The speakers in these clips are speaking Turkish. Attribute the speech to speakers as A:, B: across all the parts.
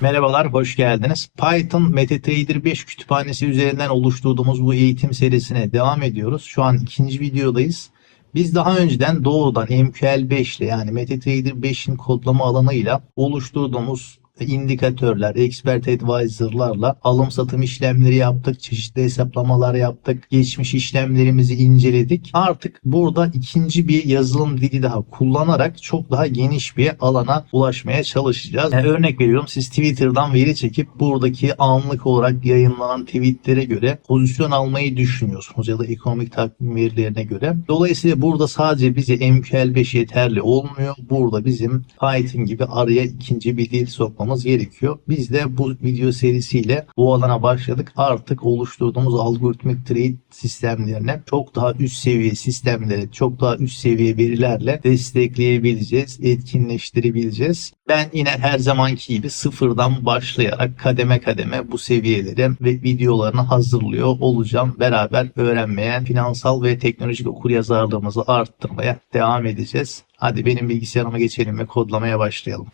A: Merhabalar, hoş geldiniz. Python MetaTrader 5 kütüphanesi üzerinden oluşturduğumuz bu eğitim serisine devam ediyoruz. Şu an ikinci videodayız. Biz daha önceden doğrudan MQL5 ile yani MetaTrader 5'in kodlama alanıyla oluşturduğumuz indikatörler, expert advisor'larla alım satım işlemleri yaptık, çeşitli hesaplamalar yaptık, geçmiş işlemlerimizi inceledik. Artık burada ikinci bir yazılım dili daha kullanarak çok daha geniş bir alana ulaşmaya çalışacağız. Yani örnek veriyorum siz Twitter'dan veri çekip buradaki anlık olarak yayınlanan tweetlere göre pozisyon almayı düşünüyorsunuz ya da ekonomik takvim verilerine göre. Dolayısıyla burada sadece bize MQL5 yeterli olmuyor. Burada bizim Python gibi araya ikinci bir dil sokmamız gerekiyor. Biz de bu video serisiyle bu alana başladık. Artık oluşturduğumuz algoritmik trade sistemlerine çok daha üst seviye sistemleri, çok daha üst seviye verilerle destekleyebileceğiz, etkinleştirebileceğiz. Ben yine her zamanki gibi sıfırdan başlayarak kademe kademe bu seviyeleri ve videolarını hazırlıyor olacağım. Beraber öğrenmeye, finansal ve teknolojik okuryazarlığımızı arttırmaya devam edeceğiz. Hadi benim bilgisayarıma geçelim ve kodlamaya başlayalım.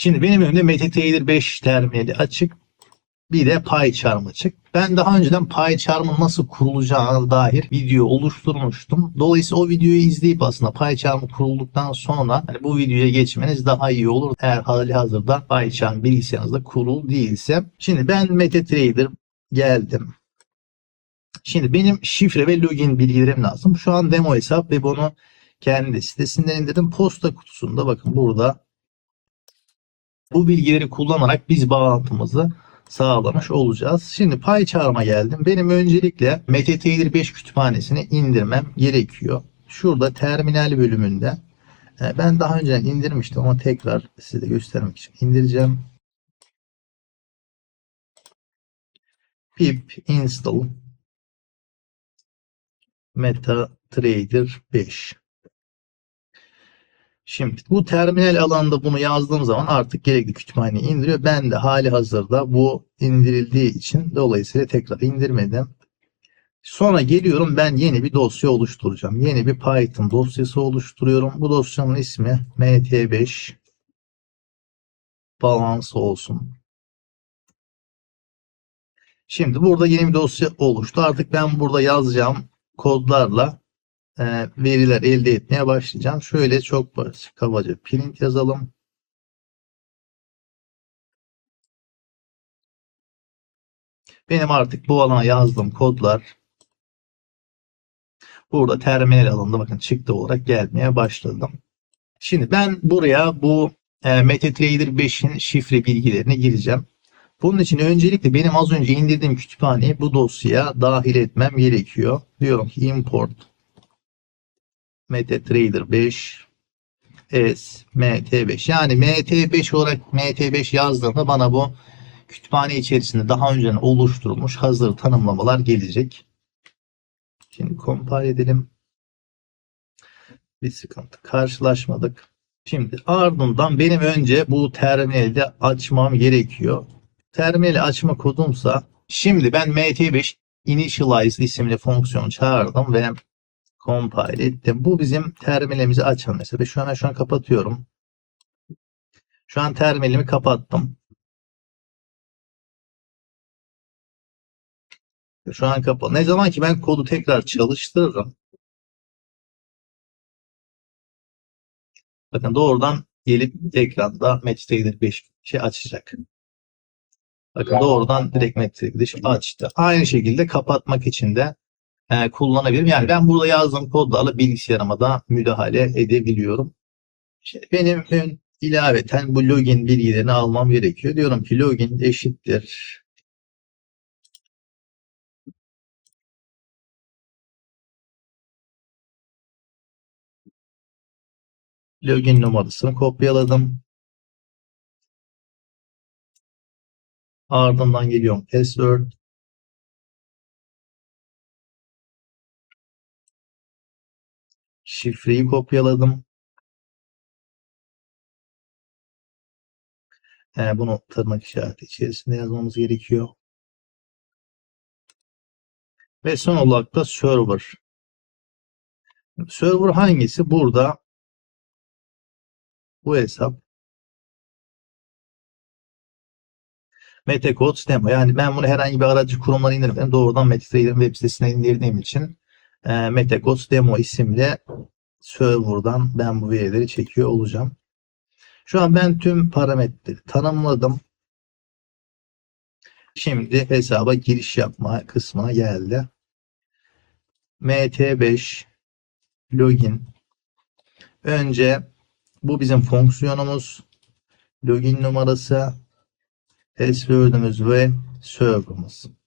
A: Şimdi benim önümde MetaTrader 5 terminali açık. Bir de PyCharm açık. Ben daha önceden PyCharm'ın nasıl kurulacağına dair video oluşturmuştum. Dolayısıyla o videoyu izleyip aslında PyCharm kurulduktan sonra hani bu videoya geçmeniz daha iyi olur. Eğer hali hazırda PyCharm bilgisayarınızda kurulu değilse. Şimdi ben MetaTrader geldim. Şimdi benim şifre ve login bilgilerim lazım. Şu an demo hesap ve bunu kendi sitesinden indirdim. Posta kutusunda bakın burada bu bilgileri kullanarak biz bağlantımızı sağlamış olacağız. Şimdi PyCharm'a geldim. Benim öncelikle MetaTrader 5 kütüphanesini indirmem gerekiyor. Şurada terminal bölümünde e, ben daha önce indirmiştim ama tekrar size göstermek için indireceğim. pip install MetaTrader 5 Şimdi bu terminal alanında bunu yazdığım zaman artık gerekli kütüphaneyi indiriyor. Ben de hali hazırda bu indirildiği için dolayısıyla tekrar indirmedim. Sonra geliyorum ben yeni bir dosya oluşturacağım. Yeni bir Python dosyası oluşturuyorum. Bu dosyanın ismi mt5 balans olsun. Şimdi burada yeni bir dosya oluştu. Artık ben burada yazacağım kodlarla e, veriler elde etmeye başlayacağım. Şöyle çok basit kabaca print yazalım. Benim artık bu alana yazdığım kodlar burada terminal alanında bakın çıktı olarak gelmeye başladım. Şimdi ben buraya bu e, MetaTrader 5'in şifre bilgilerini gireceğim. Bunun için öncelikle benim az önce indirdiğim kütüphaneyi bu dosyaya dahil etmem gerekiyor. Diyorum ki import MetaTrader 5 S MT5 yani MT5 olarak MT5 yazdığımda bana bu kütüphane içerisinde daha önceden oluşturulmuş hazır tanımlamalar gelecek. Şimdi compile edelim. Bir sıkıntı karşılaşmadık. Şimdi ardından benim önce bu terminali açmam gerekiyor. Terminali açma kodumsa şimdi ben MT5 initialize isimli fonksiyon çağırdım ve compile ettim. Bu bizim terminalimizi açan mesela. Şu an şu an kapatıyorum. Şu an terminalimi kapattım. Şu an kapalı. Ne zaman ki ben kodu tekrar çalıştırırım. Bakın doğrudan gelip ekranda MetaTrader 5 şey açacak. Bakın doğrudan direkt MetaTrader 5 açtı. Aynı şekilde kapatmak için de e, kullanabilirim. Yani ben burada yazdığım kodlarla bilgisayarıma da müdahale edebiliyorum. Şimdi benim ön ilaveten bu login bilgilerini almam gerekiyor. Diyorum ki login eşittir. Login numarasını kopyaladım. Ardından geliyorum password. Şifreyi kopyaladım. Ee, bunu tırnak işareti içerisinde yazmamız gerekiyor. Ve son olarak da server. Server hangisi? Burada bu hesap MetaCodes demo. Yani ben bunu herhangi bir aracı kurumdan indirmedim. Doğrudan MetaTrader'ın web sitesine indirdiğim için e, MetaCodes demo isimli server'dan ben bu verileri çekiyor olacağım. Şu an ben tüm parametreleri tanımladım. Şimdi hesaba giriş yapma kısmına geldi. MT5 login. Önce bu bizim fonksiyonumuz. Login numarası, password'ümüz ve server'ımız.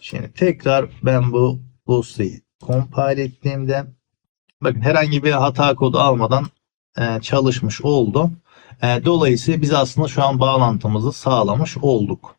A: Şimdi tekrar ben bu dosyayı compile ettiğimde bakın herhangi bir hata kodu almadan e, çalışmış oldu. E, dolayısıyla biz aslında şu an bağlantımızı sağlamış olduk.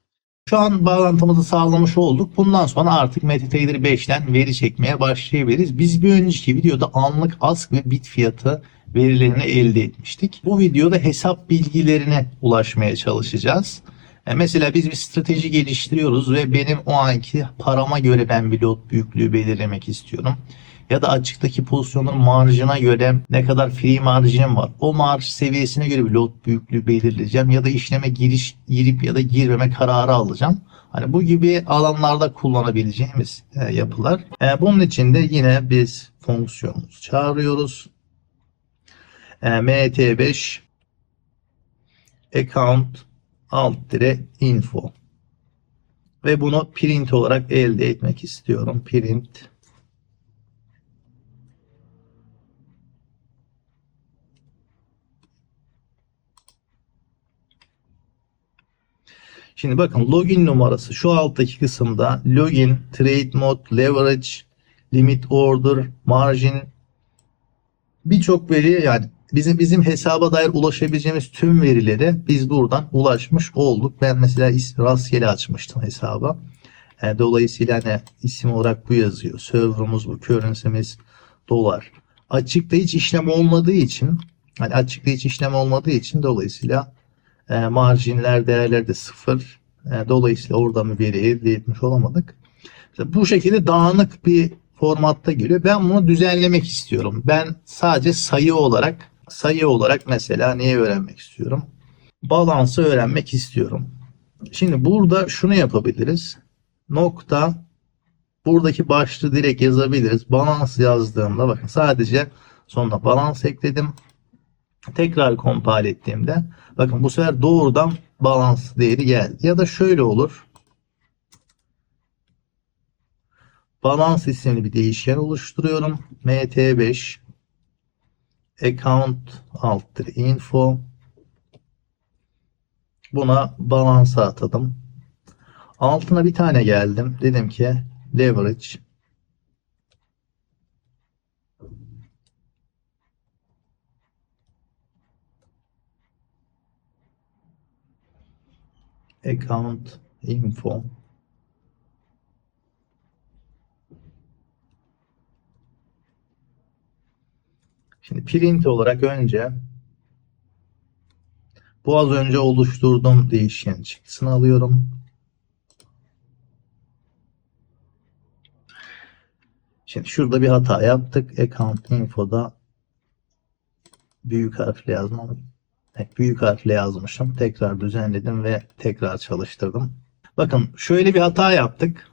A: Şu an bağlantımızı sağlamış olduk. Bundan sonra artık MetaTrader 5'ten veri çekmeye başlayabiliriz. Biz bir önceki videoda anlık ask ve bit fiyatı verilerini elde etmiştik. Bu videoda hesap bilgilerine ulaşmaya çalışacağız. E, Mesela biz bir strateji geliştiriyoruz ve benim o anki parama göre ben bir lot büyüklüğü belirlemek istiyorum. Ya da açıktaki pozisyonun marjına göre ne kadar free marjim var. O marj seviyesine göre bir lot büyüklüğü belirleyeceğim. Ya da işleme giriş girip ya da girmeme kararı alacağım. Hani bu gibi alanlarda kullanabileceğimiz e, yapılar. E, bunun için de yine biz fonksiyonumuzu çağırıyoruz. E, mt5 account alt dire info ve bunu print olarak elde etmek istiyorum. Print. Şimdi bakın login numarası şu alttaki kısımda. Login, trade mode, leverage, limit order, margin. Birçok veri yani bizim bizim hesaba dair ulaşabileceğimiz tüm verileri biz buradan ulaşmış olduk. Ben mesela rastgele açmıştım hesaba. E, dolayısıyla hani isim olarak bu yazıyor. Server'ımız bu, currency'miz dolar. Açıkta hiç işlem olmadığı için hani açıkta hiç işlem olmadığı için dolayısıyla e, marjinler değerleri de sıfır. E, dolayısıyla oradan bir veri elde etmiş olamadık. İşte bu şekilde dağınık bir formatta geliyor. Ben bunu düzenlemek istiyorum. Ben sadece sayı olarak sayı olarak mesela neyi öğrenmek istiyorum? Balansı öğrenmek istiyorum. Şimdi burada şunu yapabiliriz. Nokta buradaki başlığı direkt yazabiliriz. Balans yazdığımda bakın sadece sonuna balans ekledim. Tekrar compile ettiğimde bakın bu sefer doğrudan balans değeri geldi. Ya da şöyle olur. Balans isimli bir değişken oluşturuyorum. mt5 account alt dire info buna balansa atadım. Altına bir tane geldim. Dedim ki leverage account info Şimdi print olarak önce bu az önce oluşturduğum değişken çıktısını alıyorum. Şimdi şurada bir hata yaptık. Account info'da büyük harfle yazmam. Evet, büyük harfle yazmışım. Tekrar düzenledim ve tekrar çalıştırdım. Bakın şöyle bir hata yaptık.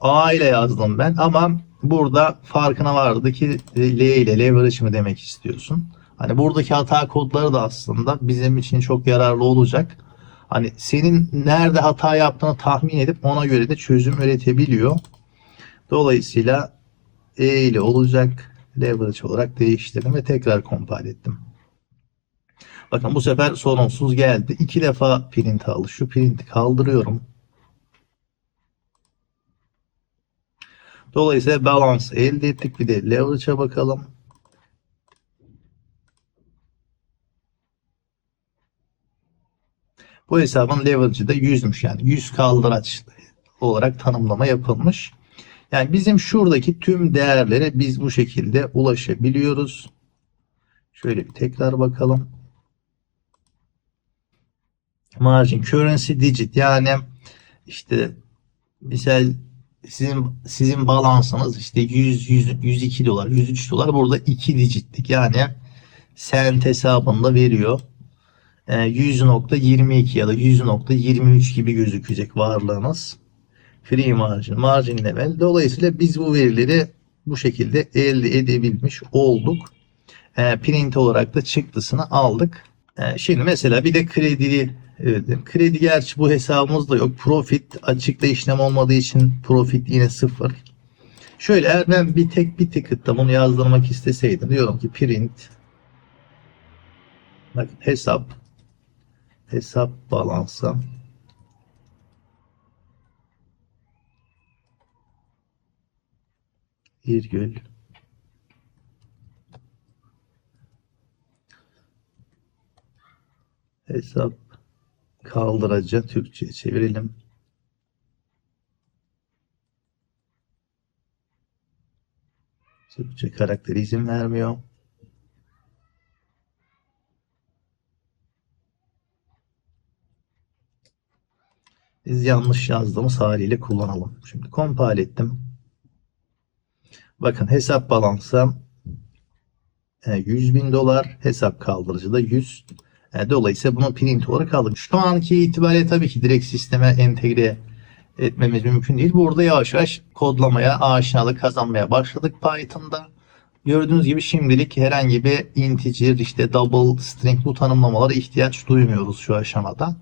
A: A ile yazdım ben ama burada farkına vardı ki L ile leverage mi demek istiyorsun. Hani buradaki hata kodları da aslında bizim için çok yararlı olacak. Hani senin nerede hata yaptığını tahmin edip ona göre de çözüm üretebiliyor. Dolayısıyla E ile olacak leverage olarak değiştirdim ve tekrar compile ettim. Bakın bu sefer sorunsuz geldi. İki defa print aldı. Şu printi kaldırıyorum. Dolayısıyla balance elde ettik. Bir de leverage'a bakalım. Bu hesabın leverage'ı da 100'müş. Yani 100 kaldıraç olarak tanımlama yapılmış. Yani bizim şuradaki tüm değerlere biz bu şekilde ulaşabiliyoruz. Şöyle bir tekrar bakalım. Margin currency digit yani işte misal sizin sizin balansınız işte 100, 100 102 dolar, 103 dolar burada 2 digitlik yani sent hesabında veriyor. e, 100.22 ya da 100.23 gibi gözükecek varlığınız. Free margin, margin level. Dolayısıyla biz bu verileri bu şekilde elde edebilmiş olduk. E, print olarak da çıktısını aldık. E, şimdi mesela bir de kredi evet, kredi gerçi bu hesabımızda yok. Profit açıkta işlem olmadığı için profit yine sıfır. Şöyle eğer ben bir tek bir ticket'ta bunu yazdırmak isteseydim diyorum ki print bakın hesap hesap balansa virgül hesap kaldıracı Türkçe'ye çevirelim. Türkçe karakteri izin vermiyor. Biz yanlış yazdığımız haliyle kullanalım. Şimdi compile ettim. Bakın hesap balansım 100 bin dolar. Hesap kaldırıcı da 100. E, Dolayısıyla bunu print olarak aldık. Şu anki itibariyle tabii ki direkt sisteme entegre etmemiz mümkün değil. Burada yavaş yavaş kodlamaya, aşinalık kazanmaya başladık Python'da. Gördüğünüz gibi şimdilik herhangi bir integer, işte double, string bu tanımlamalara ihtiyaç duymuyoruz şu aşamada.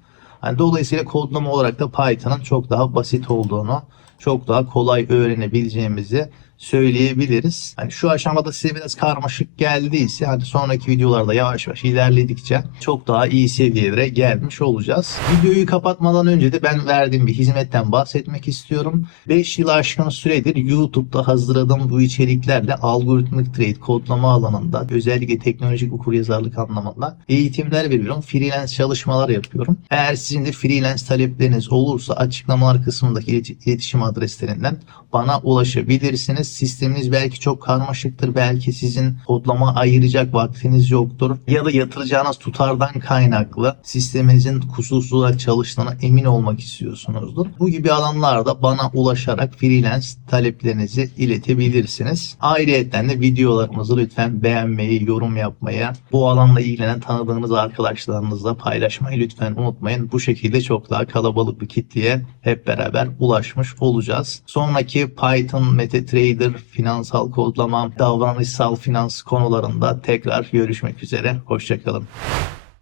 A: Yani dolayısıyla kodlama olarak da Python'ın çok daha basit olduğunu, çok daha kolay öğrenebileceğimizi söyleyebiliriz. Hani şu aşamada size biraz karmaşık geldiyse hani sonraki videolarda yavaş yavaş ilerledikçe çok daha iyi seviyelere gelmiş olacağız. Videoyu kapatmadan önce de ben verdiğim bir hizmetten bahsetmek istiyorum. 5 yıl aşkın süredir YouTube'da hazırladığım bu içeriklerle algoritmik trade kodlama alanında özellikle teknolojik okuryazarlık anlamında eğitimler veriyorum. Freelance çalışmalar yapıyorum. Eğer sizin de freelance talepleriniz olursa açıklamalar kısmındaki ileti- iletişim adreslerinden bana ulaşabilirsiniz. Sisteminiz belki çok karmaşıktır. Belki sizin kodlama ayıracak vaktiniz yoktur. Ya da yatıracağınız tutardan kaynaklı sisteminizin kusursuz olarak çalıştığına emin olmak istiyorsunuzdur. Bu gibi alanlarda bana ulaşarak freelance taleplerinizi iletebilirsiniz. Ayrıca de videolarımızı lütfen beğenmeyi, yorum yapmayı, bu alanla ilgilenen tanıdığınız arkadaşlarınızla paylaşmayı lütfen unutmayın. Bu şekilde çok daha kalabalık bir kitleye hep beraber ulaşmış olacağız. Sonraki Python, MetaTrader, finansal kodlama, davranışsal finans konularında tekrar görüşmek üzere. Hoşçakalın.